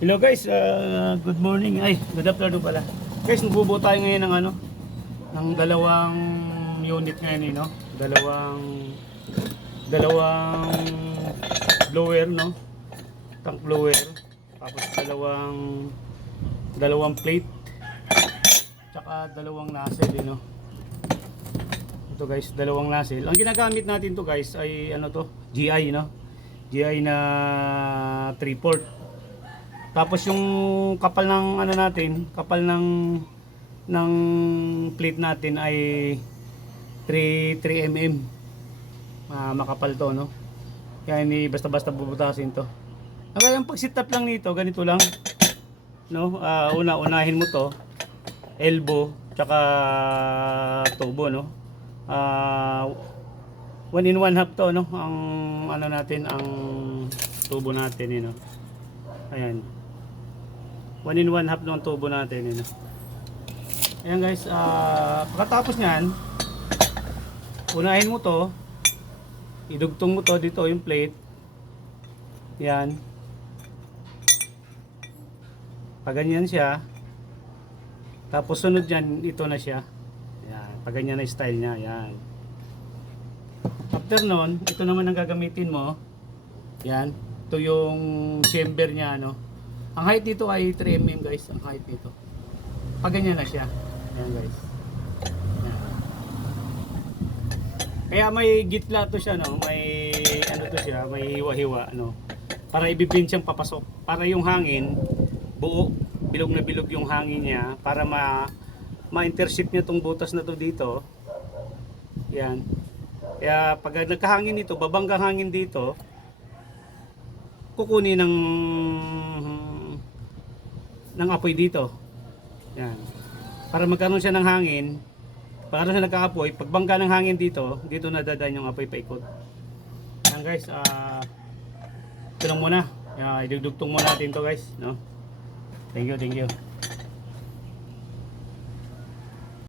Hello guys, good morning. Ay, good afternoon pala. Guys, magbubuo tayo ngayon ng ng dalawang unit ngayon, no? Dalawang blower, no? Tank blower. Tapos dalawang plate. Tsaka dalawang nozzle, no? Ito guys, dalawang nozzle. Ang ginagamit natin to guys ay GI, no? GI na 3/4. Tapos yung kapal ng kapal ng plate natin ay 3 mm. Makapal to, no? Kaya hindi basta-basta bubutasin to. Kaya yung pag-sit up lang nito, ganito lang, no? Unahin mo to, elbow, tsaka tubo, no? 1 in 1/2 to, no? Ang ang tubo natin, no? Ayan. 1 in 1/2 ng tubo natin, no? Ayan guys, pagkatapos nyan, unahin mo to, idugtong mo to dito yung plate. Yan. Paganyan siya. Tapos sunod dyan, ito na siya. Yan. Paganyan na style niya. Yan. After nun, ito naman ang gagamitin mo. Yan. Ito yung chamber niya, no? Ang height dito ay 3 mm guys. Ang height dito. Paganyan na siya. Yan guys. Yan. Kaya may gitla to siya, no? May to siya, may hiwa-hiwa, no? Para ibibin siyang papasok. Para yung hangin, buo, bilog na bilog yung hangin niya. Para ma-intercept niya tong butas na to dito. Yan. Kaya pag nagkahangin dito, babanggang hangin dito, kukunin ng apoy dito. Yan. Para magkaroon siya ng hangin, para siya nagkaapoy, pagbangga ng hangin dito nadadaan yung apoy paikot. Yan guys, ito lang muna. Idugtong muna natin to guys, no? Thank you.